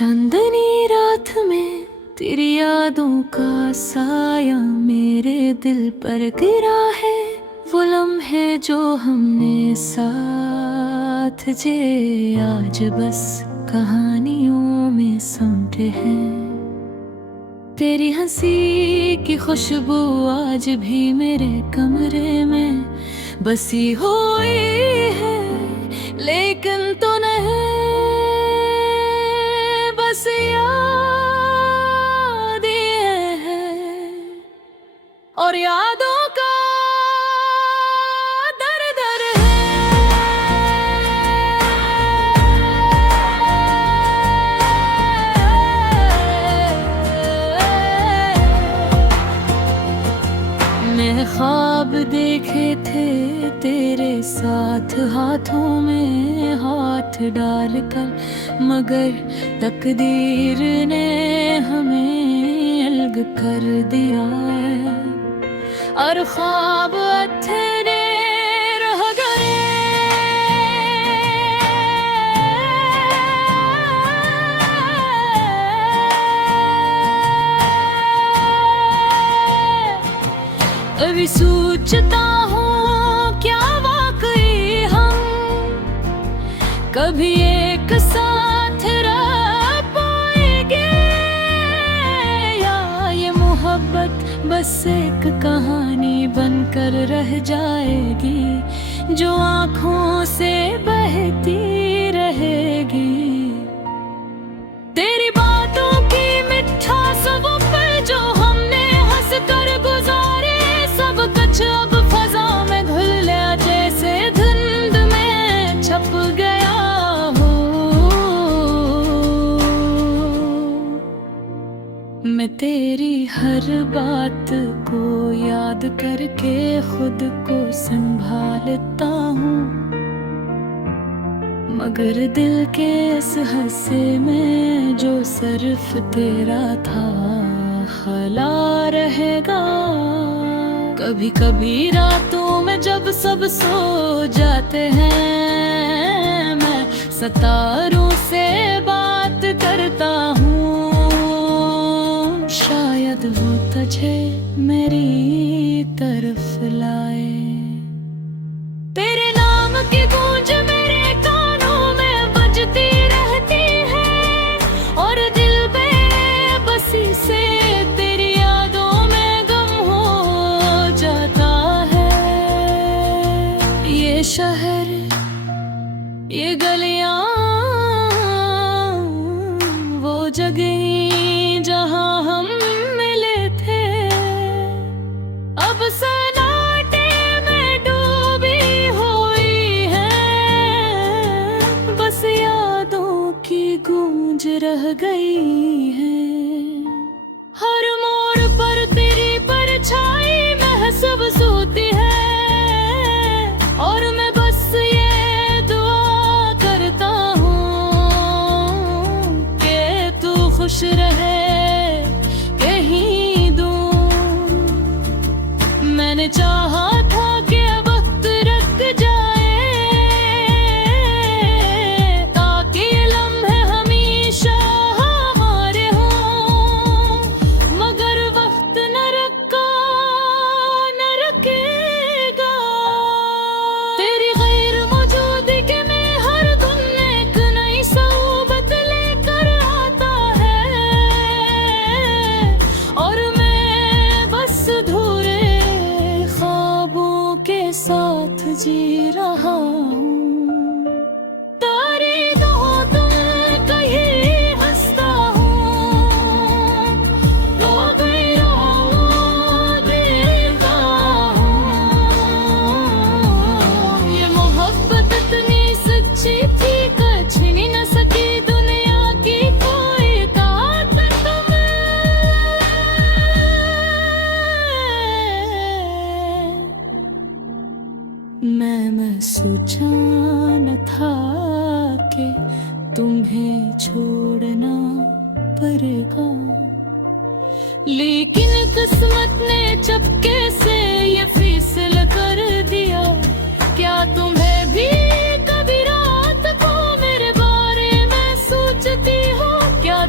चांदनी रात में तेरी यादों का साया मेरे दिल पर गिरा है। वो लम्हे जो हमने साथ जे आज बस कहानियों में समझे हैं। तेरी हंसी की खुशबू आज भी मेरे कमरे में बसी हुई है, लेकिन तो नहीं बस याद ये है। और यादों का दर दर है। मैं ख्वाब देखे थे तेरे साथ हाथों में हाथ डालकर, मगर तकदीर ने हमें अलग कर दिया है। और ख्वाब अधूरे रह गए। अभी सोचता हूँ क्या वाकई हम कभी एक साथ रह पाएंगे, या ये मोहब्बत बस एक कहानी बनकर रह जाएगी जो आँखों से बहती रहेगी। तेरी बातों की मिठास वो पल जो हमने हंस कर गुजारे, सब कुछ अब फजा में घुल गया जैसे धुंध में छप गया हो। मैं तेरी हर बात को याद करके खुद को संभालता हूँ, मगर दिल के इस हिस्से में जो सिर्फ तेरा था खला रहेगा। कभी कभी रातों में जब सब सो जाते हैं, मैं सितारों से बात करता हूँ, शायद वो तुझे मेरी तरफ लाए। तेरे नाम की गूंज मेरे कानों में बजती रहती है, और दिल बेबसी से तेरी यादों में गम हो जाता है। ये शहर, ये गलियां, वो जगह जहां हम मिले थे, अब सन्नाटे में डूबी हुई है। बस यादों की गूंज रह गई है। हर मोड़ पर तेरी परछाई महसूस होती है, और मैं बस ये दुआ करता हूँ कि तू खुश रहे कहीं दूर। मैंने चाहा था कि वक्त रुक जाए, ताकि ये लम्हे हमेशा हमारे हों, मगर वक्त न रुका न रुकेगा। तेरी गैर मौजूदगी के में हर दिन एक नई सोबत लेकर आता है, और मैं बस धूरे ख्वाबों के साथ जी रहा हूँ। तारे दो तुम कहीं हंसता हूँ, तो गैरों देखा हूँ। ये मोहब्बत इतनी सच्ची थी कि छीन न सकी दुनिया की कोई ताकत तुम्हें। मैं सोचा न था कि तुम्हें छोड़ना पड़ेगा, लेकिन किस्मत ने चपके से ये फैसला कर दिया। क्या तुम्हें भी कभी रात को मेरे बारे में सोचती हो क्या?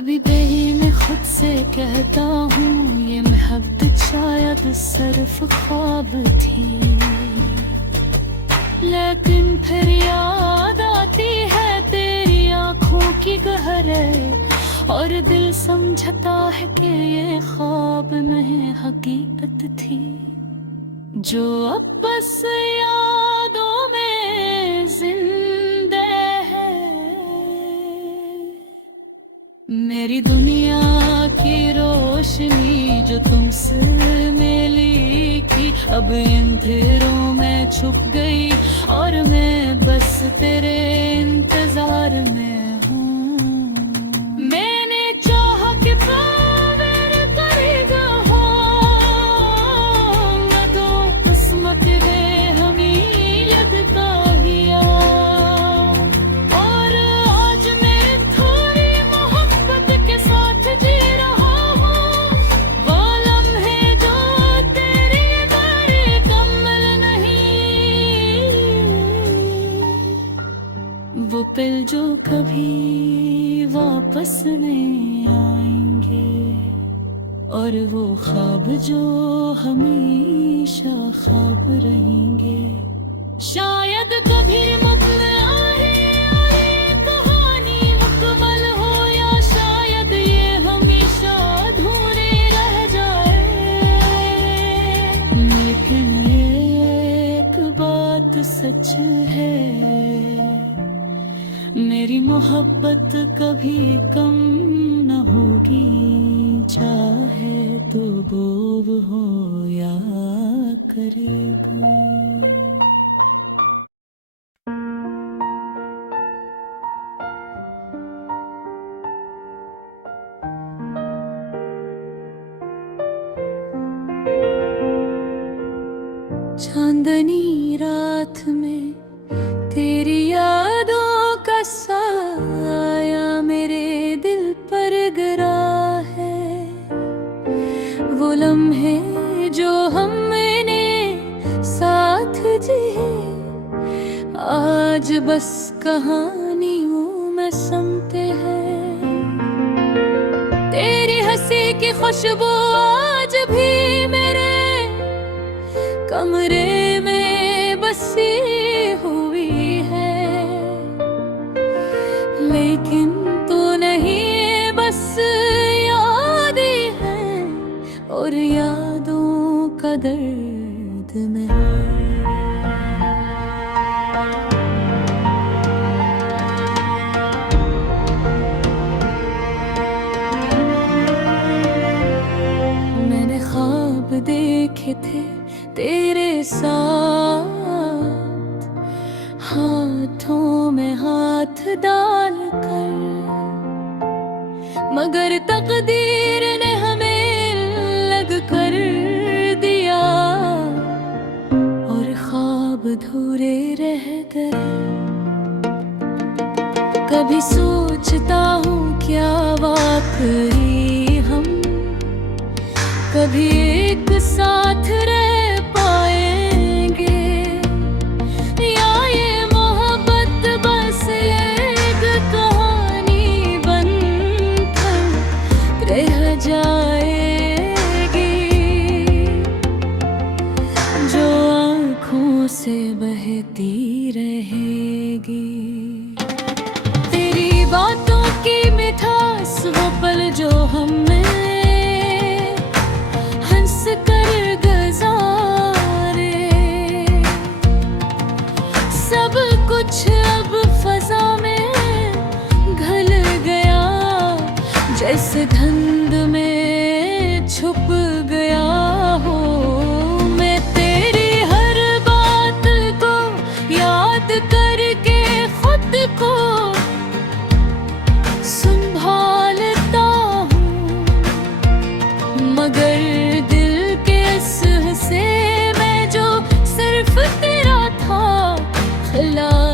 कभी बेही में खुद से कहता हूँ ये मोहब्बत शायद सिर्फ ख्वाब थी, लेकिन फिर याद आती है तेरी आंखों की गहराई और दिल समझता है कि ये ख्वाब में हकीकत थी, जो अब बस यादों में जिंदा है। मेरी दुनिया की रोशनी जो तुमसे मिली थी अब अंधेरों में छुप गई और मैं बस तेरे इंतजार में हूँ। मैंने चाहा कि प्यार करेगा हो न दो किस्मत रे हमीयत का हिया, और आज मैं थोड़ी मोहब्बत के साथ जी रहा हूँ। वो लम्हे जो तेरी बारी कमल नहीं, वो पल जो कभी वापस नहीं आएंगे और वो ख्वाब जो हमेशा ख्वाब रहेंगे। शायद कभी मुकम्मल आए कहानी मुकम्मल हो, या शायद ये हमेशा अधूरे रह जाए, लेकिन एक बात सच है, मेरी मोहब्बत कभी कम न होगी, चाहे तो बोव हो या करेगा। चांदनी रात में तेरी यादों का साया मेरे दिल पर गिरा है, वो लम्हे जो हमने साथ जिए आज बस कहानियों में सुनते हैं। तेरी हंसी की खुशबू आज भी मेरे कमरे में बसी हुई है, लेकिन तू नहीं बस यादें हैं और यादों का दर्द में है। मैंने ख्वाब देखे थे तेरे साथ, हाथों में हाथ डालकर, मगर तकदीर ने हमें लग कर दिया और ख्वाब अधूरे रह गए। कभी सोचता हूँ क्या वाकई हम कभी एक साथ रह पाएंगे, या ये मोहब्बत बस एक कहानी बनकर रह जाएगी, जो आँखों से बहती रहेगी। तेरी बातों की मिठास वो पल जो हमें कर गुजारे, सब कुछ अब फजा में घल गया, जैसे धुंध में छुप गया हो। मैं तेरी हर बात को याद करके खुद को संभालता हूँ, मगर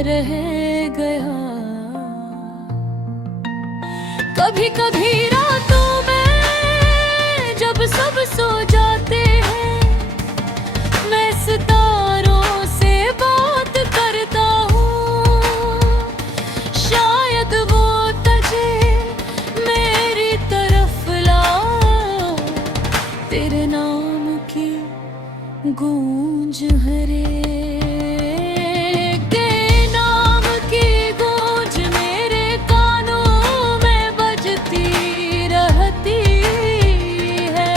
रह गया। कभी कभी रातों में जब सब सो जाते हैं, मैं सितारों से बात करता हूँ, शायद वो तुझे मेरे गूंज हरे के नाम की गूंज मेरे कानों में बजती रहती है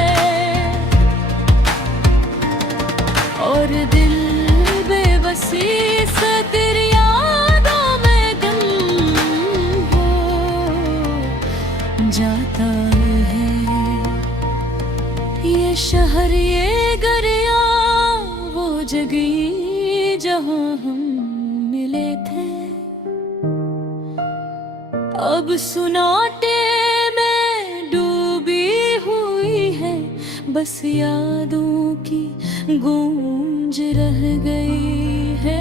और दिल बेबसी से तेरी यादों में गुम हो जाता है। ये शहर ये गरिया वो जगह जहाँ हम मिले थे, अब सुनाटे में डूबी हुई है, बस यादों की गूंज रह गई है।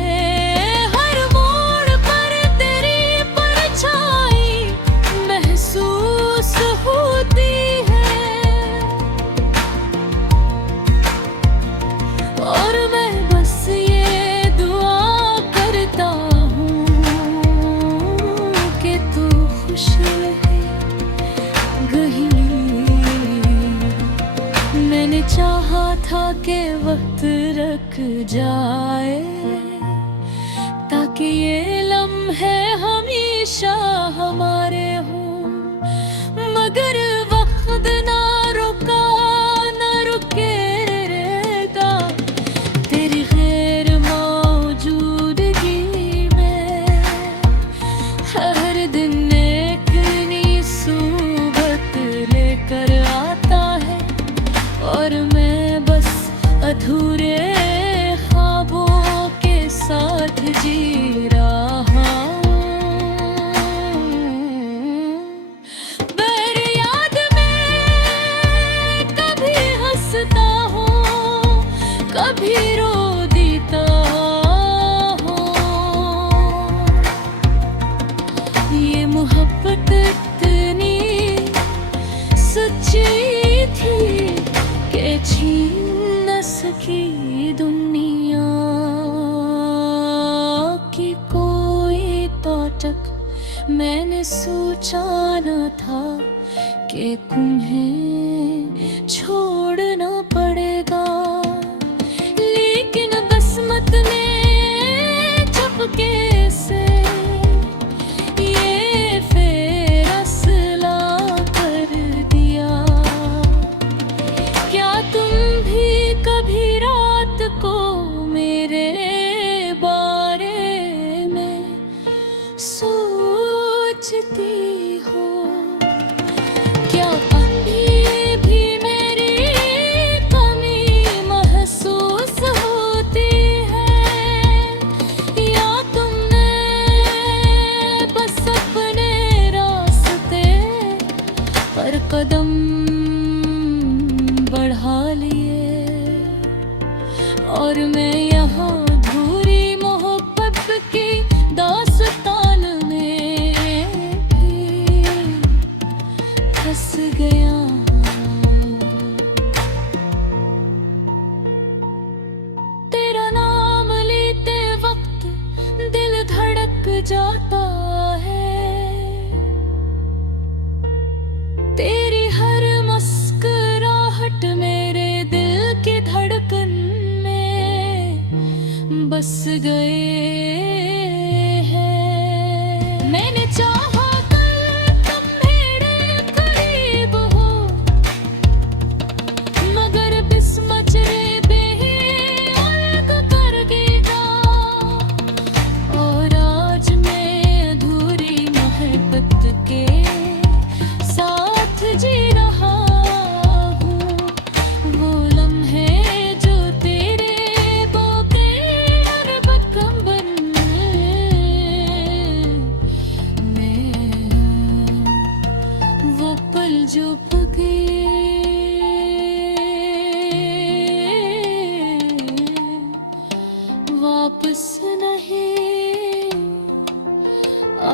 हर मोड़ पर तेरी परछाई महसूस होती है और मैं बस ये दुआ करता हूँ कि तू खुश रहे। कहीं मैंने चाहा था कि वक्त रख जाए ताकि ये लम्हे हमेशा हमारे हों, मगर वक्त ना रुका ना रुकेगा तेरी गैर मौजूदगी में। हर दिन एक नई सूबत लेकर आता है और मैं बस अधूरे ख्वाबों के साथ जी रहा हूँ। बर याद में कभी हंसता हूँ, कभी रो देता हूँ। ये मोहब्बत इतनी सच्ची थी के छीन न सकी दुनिया की कोई तोटक। मैंने सोचा न था कि तुम्हें छोड़ना पड़ेगा, लेकिन किस्मत ने चुपके से ये फैसला कर दिया। क्या तुम भी कभी रात को मेरे बारे में सोचती हो? क्या कभी भी मेरी कमी महसूस होती है, या तुमने बस अपने रास्ते पर कदम बढ़ा लिए और मैं यहाँ अधूरी मोहब्बत की दास्तान में भी फंस गया। तेरा नाम लेते वक्त दिल धड़क जाता है, तेरी हर मुस्कुराहट मेरे दिल की धड़कन में बस गए हैं। मैंने चाहा कल तुम मेरे करीब हो, मगर किस्मत ने बेअलग कर दिया और आज मैं अधूरी मोहब्बत के साथ जी रहा हूँ। वो लम्हे जो तेरे बोके और बकंबन में, वो पल जो पके वापस नहीं आ